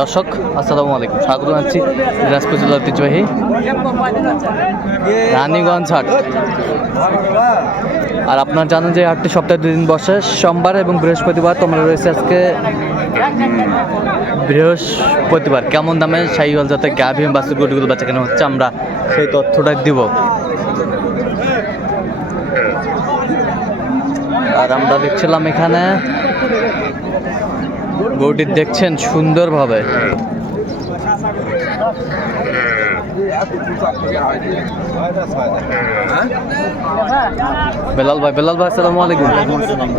দর্শক, আসসালামু আলাইকুম। স্বাগত জানাচ্ছি দিনাজপুর জেলার ঐতিহ্যবাহী রানীগঞ্জ হাট। আর আপনারা জানেন যে হাটটি সপ্তাহে দুদিন বসে, সোমবার এবং বৃহস্পতিবার তোমরা রয়েছে আজকে বৃহস্পতিবার। কেমন দামে সাইওয়াল যাতে গাভী বাসুর গরুগুলো বাচ্চা কেন হচ্ছে আমরা সেই তথ্যটা দিব। আর আমরা দেখছিলাম এখানে গরুটি দেখছেন সুন্দরভাবে। বেলাল ভাই বেলাল ভাই আসসালামু আলাইকুম।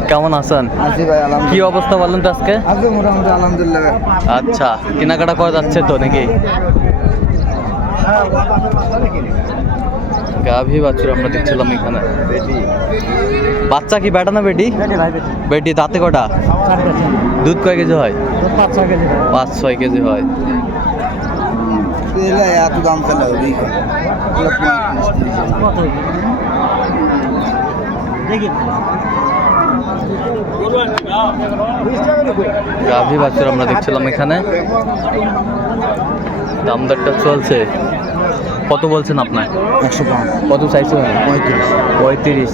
কেমন আছেন? আছি ভাই আলহামদুলিল্লাহ। কি অবস্থা বলেন তো আজকে? আজকে মোটামুটি আলহামদুলিল্লাহ। আচ্ছা কেনাকাটা করা যাচ্ছে তো নাকি? গাভী বাছুর আমরা দেখছিলাম এখানে। বাচ্চা কি বেটা না বেটি? বেটি দাঁতে কটা? দুধ কয় কেজি হয়? পাঁচ ছয় কেজি হয়। এগুলা এত দাম চলে ওই এগুলা পঁয়ত্রিশ, গাভী বাছুর আমরা দেখছিলাম এখানে। দাম দরটা চলছে। কত বলছেন আপনার একশো পাঁচ। কত চাইছেন? পঁয়ত্রিশ। পঁয়ত্রিশ।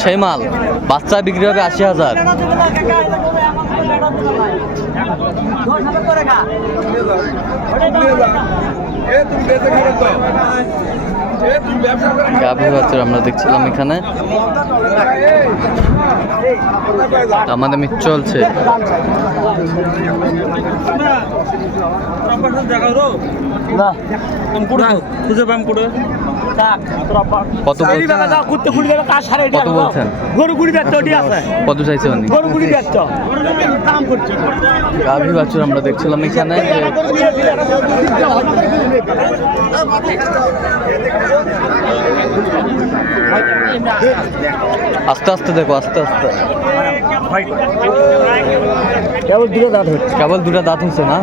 সেই মাল। বাচ্চা বিক্রি হবে আশি হাজার। গাভী বাচ্চা আমরা দেখছিলাম এখানে। আমাদের মিট চলছে। কত বলছেন? কত বলছেন? গরু গুড়ি ওটি আছে। কত চাইছে উনি? গরু গুড়ি করছে গাভী বাছুর আমরা দেখছিলাম এখানে আস্তে আস্তে দেখো আস্তে আস্তে। কেবল দূরে দাঁত হচ্ছে। কেবল দুটা দাঁত হচ্ছে না?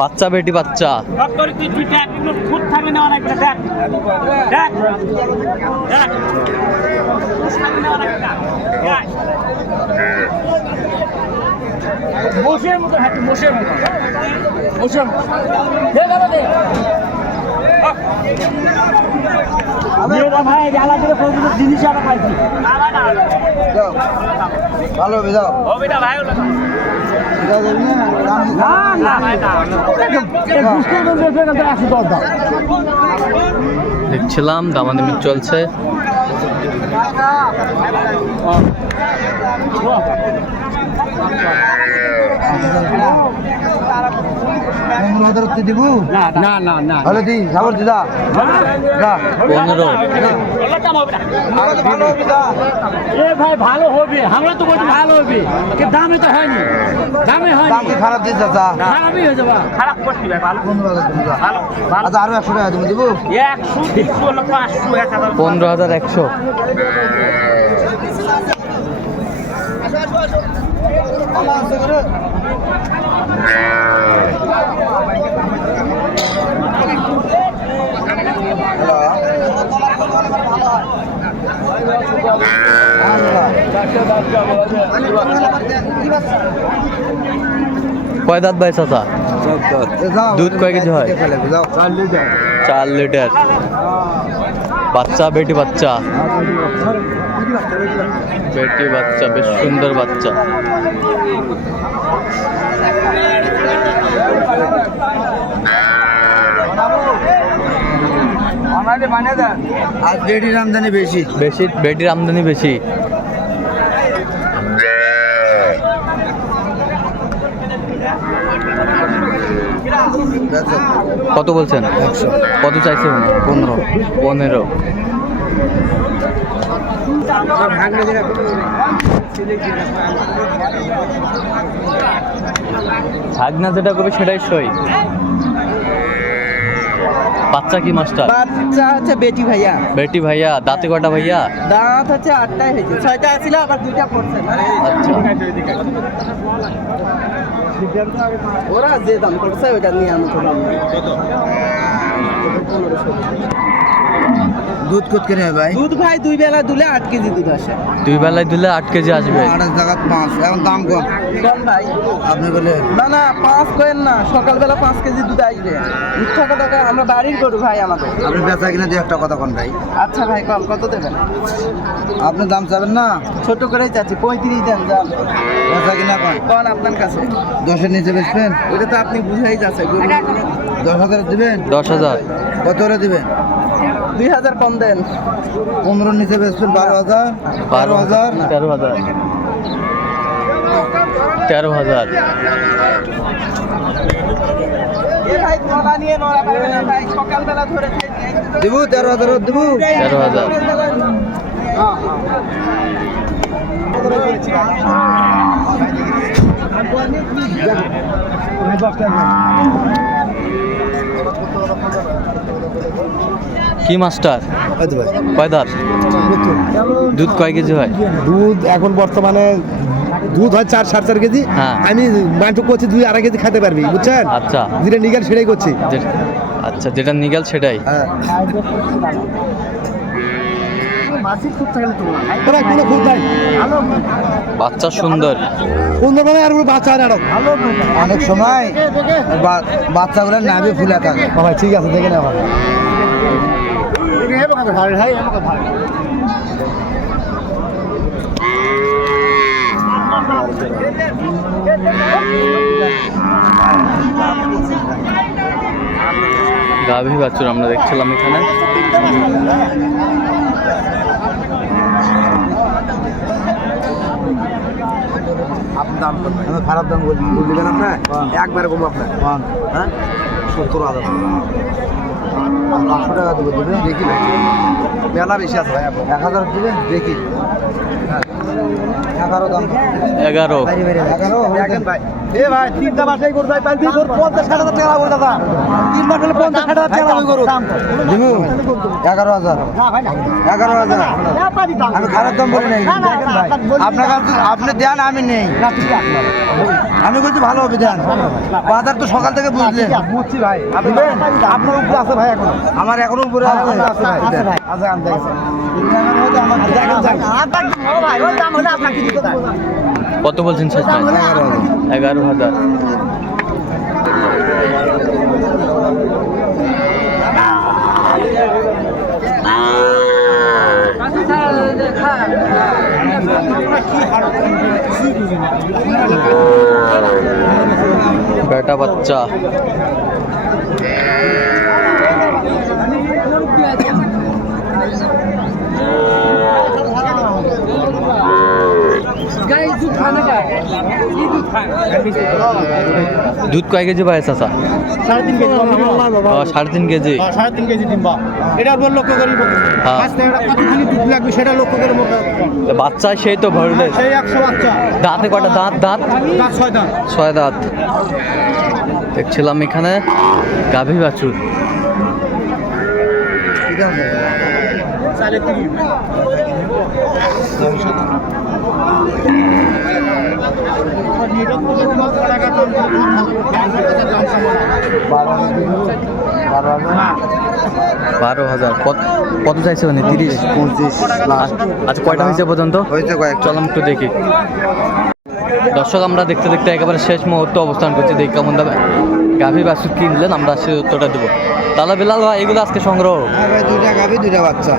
বাচ্চা বেটি বাচ্চা। মোষের মতো হাঁটি মোষের মতো ভালো দেখছিলাম দামাদামি চলছে। দিব না না। না দি খবর দিদা পনেরো এ ভাই ভালো হবে। আমরা তো বলছি ভালো হবে। কিন্তু দামে তো হয়নি। দামে দাম খারাপ দিস চাচা খারাপই হয়ে যাবে। খারাপ করছি ভাই ভালো। পনেরো হাজার। আচ্ছা আরও একশো টাকা তুমি দিব? একশো পাঁচশো এক পনেরো হাজার একশো। কয় দাঁত ভাই চাচা? দুধ কয় কেজি হয়? চার লিটার। বাচ্চা বেটি বাচ্চা। বেটি বাচ্চা বেশ সুন্দর বাচ্চা। আর বেটির আমদানি বেশি। বেশি বেটির আমদানি বেশি। কত বলছেন? কত চাইছে পনেরো পনেরো। পনেরো। ভাগনা যেটা করবে সেটাই সই। বাচ্চা কি মাস্টার? বাচ্চা হচ্ছে বেটি ভাইয়া। বেটি ভাইয়া দাঁতে কটা ভাইয়া? দাঁত হচ্ছে আটটাই হয়েছে। ছয়টা আছিল আবার দুইটা পড়ছে। আচ্ছা। ওরা যে দাম করছে ওইটা নিয়ে আমি দুধ কুত করে ভাই? দুধ ভাই দুই বেলা দুলে আট কেজি দুধ আসে। দুই বেলায় দিলে আট কেজি আসবে। আঠাশ টাকা পাঁচ এখন দাম কম। কম ভাই? আপনি বলে না না পাঁচ কয়েন না সকালবেলা পাঁচ কেজি দুধ আসবে। মিথ্যা কথা কয়, আমরা বাড়ির গরু ভাই আমাদের। আপনি বেচা কিনা দিয়ে একটা কথা কোন ভাই। আচ্ছা ভাই কম কত দেবেন? আপনি দাম চাবেন না? ছোট করেই চাচ্ছি পঁয়ত্রিশ দেন যান। বেচা কিনা কোন? কন আপনার কাছে? দশের নিচে বেচবেন? ওটা তো আপনি বুঝাই যাচ্ছে গরু। দশ হাজার দিবেন? দশ হাজার। কত হলে দিবেন? দুই হাজার কম দেন। পনেরোর নিচে বেচবেন বারো হাজার বারো হাজার তেরো হাজার। তেরো হাজার। দেবু তেরো হাজার দেবু। তেরো হাজার। কি মাস্টার? কয় দাঁত দুধ কয় কেজি হয়? দুধ এখন বর্তমানে দুধ হয় চার সাড়ে চার কেজি। হ্যাঁ। আমি মাংস করছি দুই আড়াই কেজি খেতে পারবি বুঝছেন? আচ্ছা। যেটা নিগাল সেটাই করছি। আচ্ছা যেটা নিগেল সেটাই। হ্যাঁ। তোরা কোনো খুব নাই। বাচ্চা সুন্দর। সুন্দর মানে আর বাচ্চা অনেক সময় বা- বাচ্চাগুলো নাভি ফুলে থাকে। ভাই ঠিক আছে দেখে নেওয়া গাভী বাছুর আমরা দেখছিলাম এখানে। আমি খারাপ দাম আপনার একবারে কমবো আপনার হ্যাঁ? সত্তর হাজার। পাঁচশো টাকা দেবো দেবেন দেখি মেলা বেশি আছে ভাই এক হাজার দেবেন দেখি। হ্যাঁ। এগারো দাম। এগারো। এগারো। ভাই। এ ভাই তিনটা মাসেই করতে হয় পাঁচ দিন পঞ্চাশ ষাট হাজার টাকা লাগবে দাদা। তিন মাস হলে পঞ্চাশ ষাট হাজার টাকা লাগবে করুন এগারো হাজার। এগারো হাজার। আমি খারাপ দাম বলি নাই। আপনার কাছে আপনি দেন আমি নেই। আমি বলছি ভালো হবে দেন। বাজার তো সকাল থেকে বুঝলেন। বুঝছি ভাই। আপনি আপনার উপরে আছে ভাই এখন। আমার এখনও উপরে আছে। আছে ভাই। আছে আনতে গেছে আমার দেখেন যান। কত বলছেন শেষ ভাই এগারো হাজার। বেটা বাচ্চা। দুধ কয় কেজি পায় চাচা? সাড়ে তিন কেজি সাড়ে তিন কেজি। সাড়ে তিন কেজি ডিম্বা এটার উপর লক্ষ্য করি হ্যাঁ। কতখানি দুধ লাগবে সেটা লক্ষ্য করে বাচ্চা সেই তো ভরলে সেই একশো বাচ্চা। দাঁতে কটা দাঁত দাঁত? ছয় দাঁত। ছয় দাঁত। দেখছিলাম এখানে গাভী বাছুর। তিরিশ বারো হাজার। কত কত চাইছে মানে? তিরিশ? পঁচিশ আচ্ছা কয়টা হয়েছে পর্যন্ত? হয়েছে কয়েক চলাম একটু দেখি। দর্শক আমরা দেখতে দেখতে একেবারে শেষ মুহূর্তে অবস্থান করছি। দেখি কেমন দামে গাভী বাছুর কিনলেন আমরা সে উত্তরটা দেবো। তাহলে বিলাল ভাই এগুলো আজকে সংগ্রহ? হ্যাঁ ভাই দুইটা গাবি দুইটা বাচ্চা।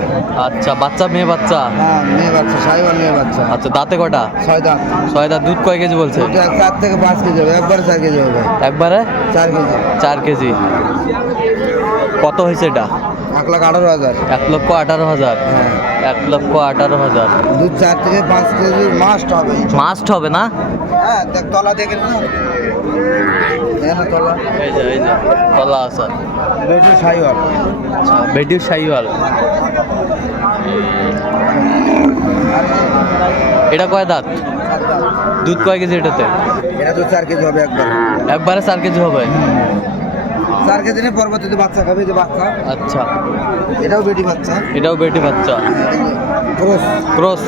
আচ্ছা বাচ্চা মেয়ে বাচ্চা? হ্যাঁ মেয়ে বাচ্চা সাইবার মেয়ে বাচ্চা। আচ্ছা দাঁতে কটা? ছয় দাঁত। ছয় দাঁত দুধ কয় কেজি বলছে? চার থেকে পাঁচ কেজি হবে একবারে চার কেজি হবে। একবারে? চার কেজি। চার কেজি। কত হয়েছে এটা? এক লাখ আঠারো হাজার। এক লক্ষ আঠারো হাজার। হ্যাঁ। এক লক্ষ আঠারো হাজার। দুধ চার থেকে পাঁচ কেজি মাস্ট হবে। মাস্ট হবে না? হ্যাঁ তলা দেখে এই যে এই যে কলা আছে বেটু সাইওয়াল বেডির শাহিওয়াল এটা কয় দাঁত দুধ কয় কেজি এটাতে এটা তো চার কেজি হবে একবার একবারে চার কেজি হবে চার কেজি নিয়ে পরবর্তীতে বাচ্চা খাবে যে বাচ্চা আচ্ছা এটাও বেটি বাচ্চা এটাও বেটি বাচ্চা ক্রোস ক্রস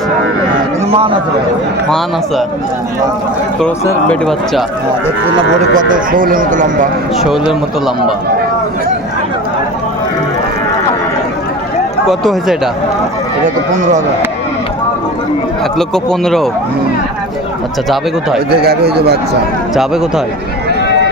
কিন্তু মান আছে মান আছে। ক্রসের বেটি বাচ্চা। হ্যাঁ, বডি কত ষোলের মতো লম্বা। শৌলের মতো লম্বা। কত হয়েছে এটা? এটা তো পনেরো হাজার। এক লক্ষ পনেরো। আচ্ছা যাবে কোথায়? ওই যে ওই যে বাচ্চা। যাবে কোথায়?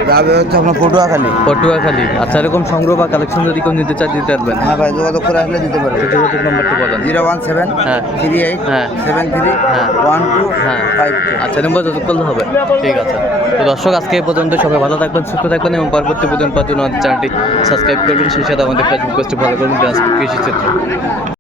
যাবে হচ্ছে আপনার পটুয়াখালী। পটুয়াখালী। আচ্ছা এরকম সংগ্রহ বা কালেকশন যদি কেউ নিতে চায় দিতে পারবেন। হ্যাঁ ভাই যোগাযোগ করে আসলে দিতে পারে যোগাযোগ নাম্বারটা বলেন। জিরো ওয়ান সেভেন হ্যাঁ। থ্রি এইট হ্যাঁ। সেভেন থ্রি হ্যাঁ। ওয়ান টু হ্যাঁ। ফাইভ আচ্ছা নম্বর যত করলে হবে। ঠিক আছে। তো দর্শক আজকে এই পর্যন্ত সবাই ভালো থাকবেন সুস্থ থাকবেন এবং পরবর্তী পর্যন্ত পাওয়ার জন্য চ্যানেলটি সাবস্ক্রাইব করবেন। সেই সাথে আমাদের ফেসবুক পেজটি ফলো করবেন। কৃষি চিত্র